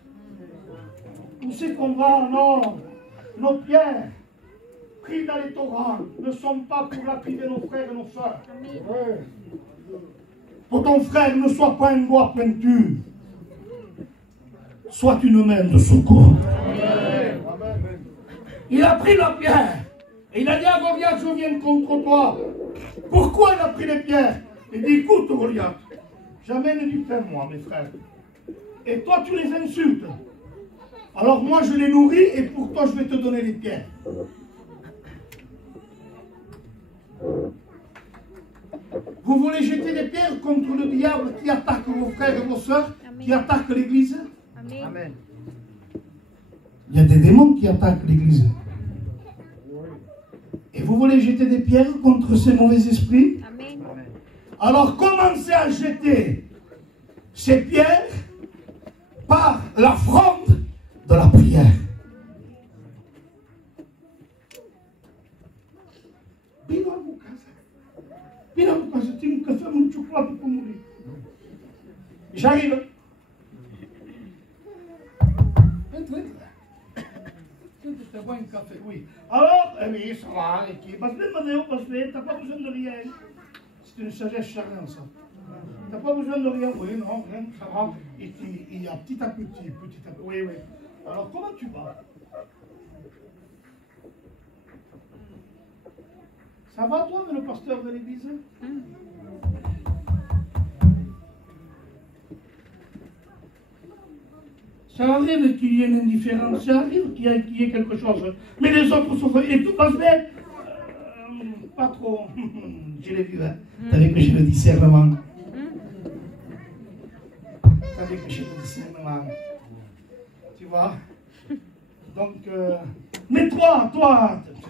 Où c'est qu'on va? Non. Nos pierres pris dans les torrents ne sont pas pour lapider nos frères et nos sœurs. Pour ton frère ne soit pas une doigt pointu, soit une main de secours. Il a pris la pierre et il a dit à Goliath, je viens contre toi. Pourquoi il a pris les pierres? Il dit, écoute Goliath, j'amène du pain moi mes frères, et toi tu les insultes. Alors moi je les nourris et pour toi je vais te donner les pierres. Vous voulez jeter des pierres contre le diable qui attaque vos frères et vos sœurs, qui attaque l'église? Amen. Il y a des démons qui attaquent l'église. Et vous voulez jeter des pierres contre ces mauvais esprits? Amen. Alors commencez à jeter ces pierres par la fronde de la prière. J'arrive. Entre. Je te bois un café, oui. Alors, oui, ça va, t'as pas besoin de rien. C'est une sagesse charnelle, ça. T'as pas besoin de rien, oui, non, rien, ça va. Et il y a petit à petit, oui, oui. Alors, comment tu vas? Ça va, toi, le pasteur de l'église? Ça arrive qu'il y ait une indifférence, ça arrive qu'il y ait quelque chose. Mais les autres sont et tout passe bien. Pas trop. Je l'ai vu, hein. T'as vu que j'ai le discernement. T'as vu que j'ai le discernement. Tu vois? Donc, mais toi,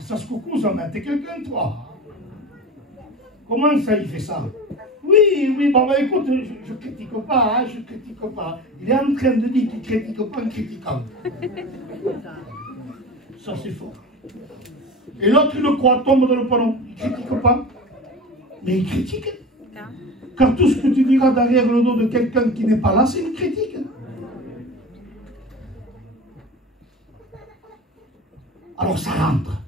ça se coucou, ça, t'es quelqu'un, toi. Comment ça, il fait ça? Oui, bon, bah, écoute, je ne critique pas, hein, je ne critique pas. Il est en train de dire qu'il ne critique pas en critiquant. Ça, c'est fort. Et l'autre, il le croit, tombe dans le panneau. Il ne critique pas. Mais il critique. Car tout ce que tu diras derrière le dos de quelqu'un qui n'est pas là, c'est une critique. Alors ça rentre.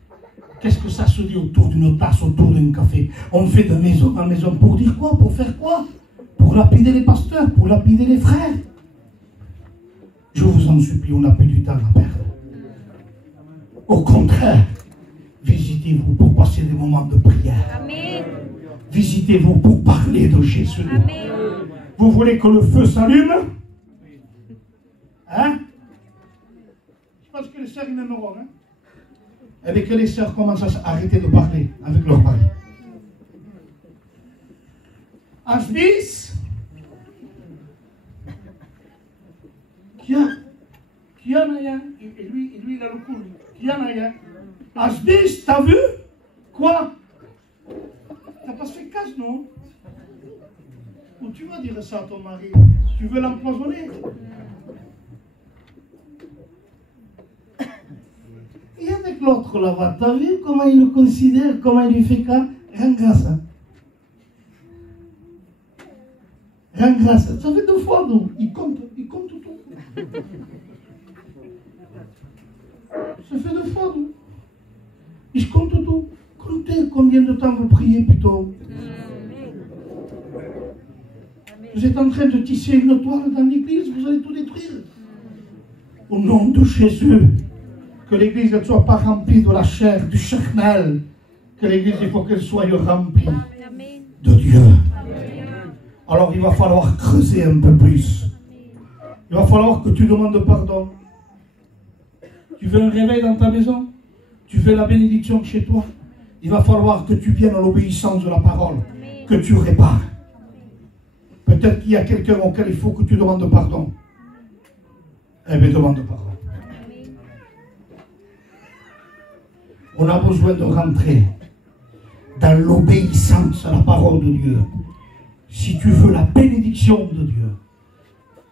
Qu'est-ce que ça se dit autour d'une tasse, autour d'un café? On fait de maison en maison pour dire quoi? Pour faire quoi? Pour lapider les pasteurs, pour lapider les frères. Je vous en supplie, on n'a plus du temps à perdre. Au contraire, visitez-vous pour passer des moments de prière. Amen. Visitez-vous pour parler de Jésus. Amen. Vous voulez que le feu s'allume? Hein? Je pense que les sœurs, ils m'aimeront, hein? Avec que les sœurs commencent à arrêter de parler avec leur mari. Asbis, qui en a rien, et lui il a le coup, qui en a rien. Asbis, t'as vu? Quoi? T'as pas fait casse, non? Ou tu vas dire ça à ton mari? Tu veux l'empoisonner? Et avec l'autre là-bas, t'as vu comment il le considère, comment il lui fait cas? Rien grâce. Hein? Rien grâce. Ça fait 2 fois, donc. Il compte tout. Ça fait 2 fois, donc. Il compte tout. Comptez combien de temps vous priez plutôt. Vous êtes en train de tisser une toile dans l'église, vous allez tout détruire. Au nom de Jésus, que l'église ne soit pas remplie de la chair, du charnel. Que l'église, il faut qu'elle soit remplie de Dieu. Alors il va falloir creuser un peu plus. Il va falloir que tu demandes pardon. Tu veux un réveil dans ta maison? Tu veux la bénédiction chez toi? Il va falloir que tu viennes à l'obéissance de la parole, que tu répares. Peut-être qu'il y a quelqu'un auquel il faut que tu demandes pardon. Eh bien, demande pardon. On a besoin de rentrer dans l'obéissance à la parole de Dieu. Si tu veux la bénédiction de Dieu,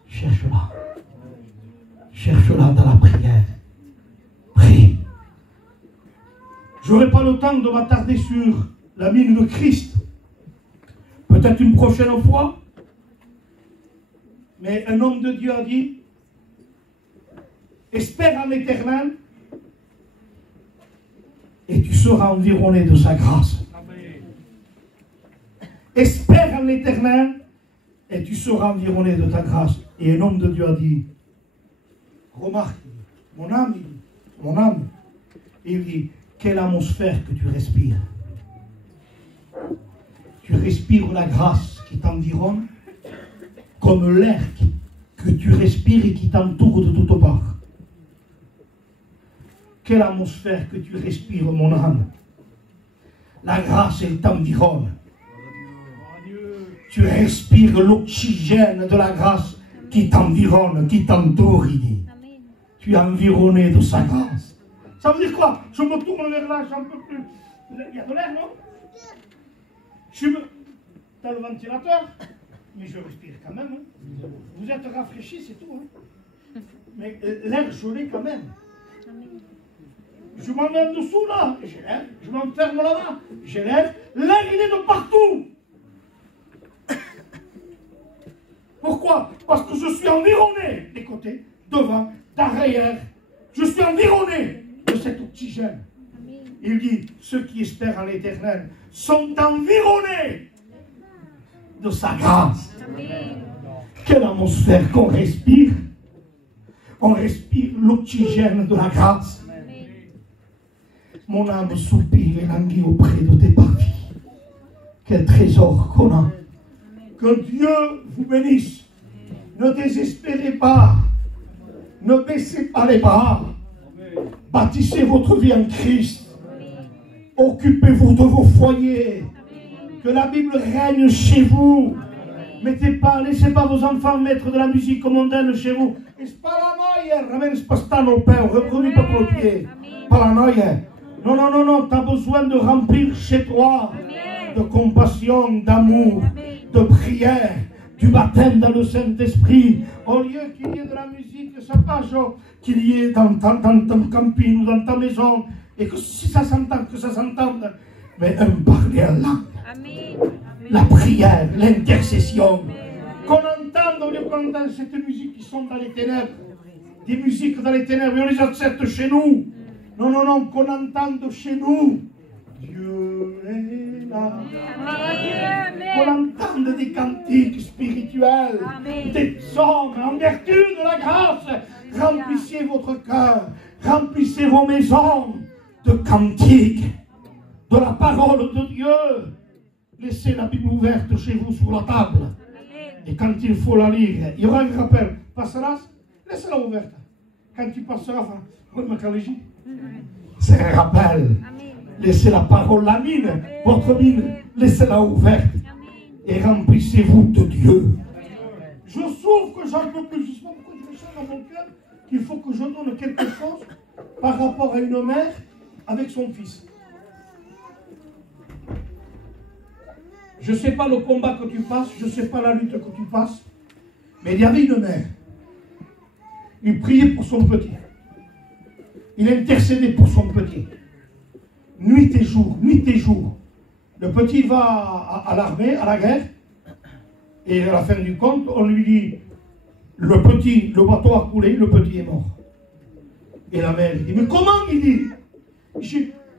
cherche-la. Cherche-la dans la prière. Prie. Je n'aurai pas le temps de m'attarder sur la mine de Christ. Peut-être une prochaine fois. Mais un homme de Dieu a dit, espère en l'Éternel et tu seras environné de sa grâce. Espère en l'Éternel et tu seras environné de ta grâce. Et un homme de Dieu a dit, remarque, mon âme, il dit, quelle atmosphère que tu respires. Tu respires la grâce qui t'environne comme l'air que tu respires et qui t'entoure de toutes parts. Quelle atmosphère que tu respires, mon âme. La grâce, elle t'environne. Tu respires l'oxygène de la grâce qui t'environne, qui t'entoure, il dit. Tu es environné de sa grâce. Ça veut dire quoi? Je me tourne vers là, j'en peux plus. Il y a de l'air, non? T'as le ventilateur, mais je respire quand même. Hein. Vous êtes rafraîchis, c'est tout. Hein. Mais l'air gelé quand même. Je m'en mets en dessous là, j'ai l'air. Je m'enferme là-bas, j'ai l'air. L'air, il est de partout. Pourquoi? Parce que je suis environné des côtés, devant, derrière. Je suis environné de cet oxygène. Il dit, ceux qui espèrent en l'Éternel sont environnés de sa grâce. Quelle atmosphère qu'on respire. On respire l'oxygène de la grâce. Mon âme soupire et languit auprès de tes parvis. Quel trésor qu'on a. Que Dieu vous bénisse. Ne désespérez pas. Ne baissez pas les bras. Bâtissez votre vie en Christ. Occupez-vous de vos foyers. Que la Bible règne chez vous. Laissez pas vos enfants mettre de la musique mondaine chez vous. Remets pas pour le pied. Paranoïa. Non. Tu as besoin de remplir chez toi de compassion, d'amour, de prière, du baptême dans le Saint-Esprit. Au lieu qu'il y ait de la musique sauvage, qu'il y ait dans ton camping ou dans ta maison, et que si ça s'entende, que ça s'entende, mais un parler en langue. La prière, l'intercession. Qu'on entende, au lieu qu'on entende cette musique qui sont dans les ténèbres, des musiques dans les ténèbres, et on les accepte chez nous. Non, qu'on entende chez nous. Dieu est là. Qu'on entende des cantiques spirituels, des psaumes, en vertu de la grâce. Remplissez votre cœur, remplissez vos maisons de cantiques, de la parole de Dieu. Laissez la Bible ouverte chez vous sur la table. Et quand il faut la lire, il y aura un rappel. Passeras, laissez-la ouverte. Quand tu passeras, c'est un rappel. Laissez la parole, la mine, votre mine, laissez-la ouverte. Et remplissez-vous de Dieu. Je souffre que j'en peux plus. Je ne sais pas pourquoi je me sens dans mon cœur qu'il faut que je donne quelque chose par rapport à une mère avec son fils. Je ne sais pas le combat que tu passes, je ne sais pas la lutte que tu passes, mais il y avait une mère. Il priait pour son petit. Il intercédait pour son petit. Nuit et jour, nuit et jour. Le petit va à l'armée, à la guerre, et à la fin du compte, on lui dit, le bateau a coulé, le petit est mort. Et la mère dit, mais comment? Il dit,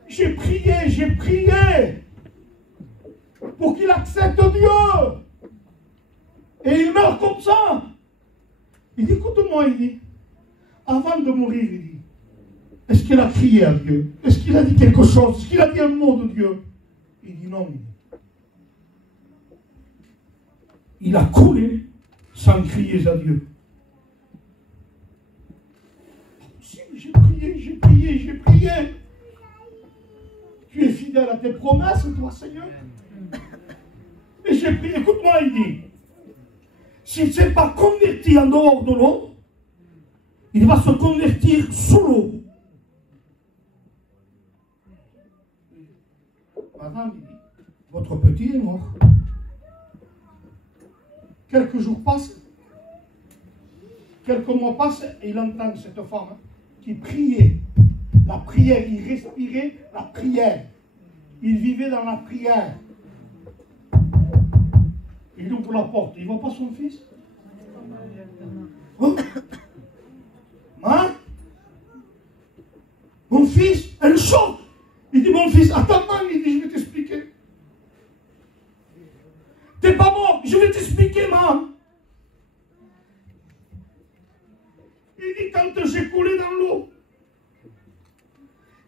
j'ai prié, pour qu'il accepte Dieu. Et il meurt comme ça. Il dit, écoute-moi, il dit, avant de mourir, il dit, est-ce qu'il a crié à Dieu? Est-ce qu'il a dit quelque chose? Est-ce qu'il a dit un mot de Dieu? Il dit non. Il a coulé sans crier à Dieu. J'ai prié, j'ai prié, j'ai prié. Tu es fidèle à tes promesses, toi, Seigneur. Et j'ai prié. Écoute-moi, il dit, s'il ne s'est pas converti en dehors de l'eau, il va se convertir sous l'eau. Madame, il dit, votre petit est mort. Quelques jours passent, quelques mois passent, et il entend cette femme qui priait. La prière, il respirait la prière. Il vivait dans la prière. Il ouvre la porte, il ne voit pas son fils. Hein? Hein? Mon fils, elle choque. Il dit, mon fils, attends, il dit, je vais t'expliquer. T'es pas mort, je vais t'expliquer, maman. Il dit, quand j'ai coulé dans l'eau,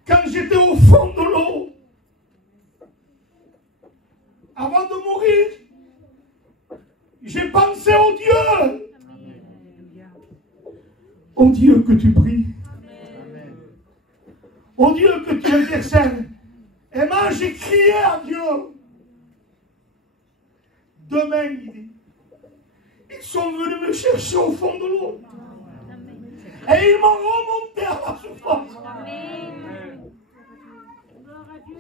quand j'étais au fond de l'eau, avant de mourir, j'ai pensé au Dieu. Au Dieu que tu pries. Au Dieu que tu intercèdes. Et moi, j'ai crié à Dieu. Demain, il dit, ils sont venus me chercher au fond de l'eau. Et ils m'ont remonté à la surface.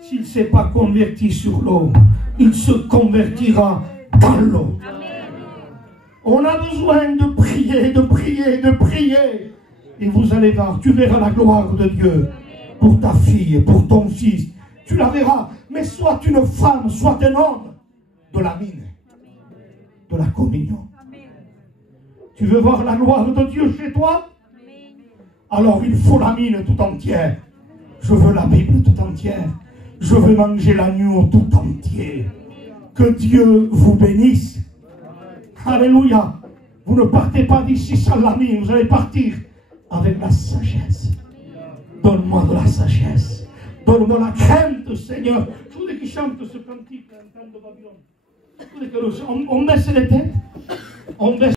S'il ne s'est pas converti sur l'eau, il se convertira dans l'eau. On a besoin de prier, de prier, de prier. Et vous allez voir, tu verras la gloire de Dieu pour ta fille, pour ton fils. Tu la verras. Mais soit une femme, soit un homme de la mine, de la communion. Tu veux voir la gloire de Dieu chez toi? Alors il faut la mine tout entière. Je veux la Bible tout entière. Je veux manger l'agneau tout entier. Que Dieu vous bénisse. Alléluia. Vous ne partez pas d'ici sans la mine. Vous allez partir avec la sagesse. Donne-moi de la sagesse. Donne-moi la crainte, Seigneur. Je voudrais qu'il chante ce cantique, un temps de Babylone. On baisse les têtes. On baisse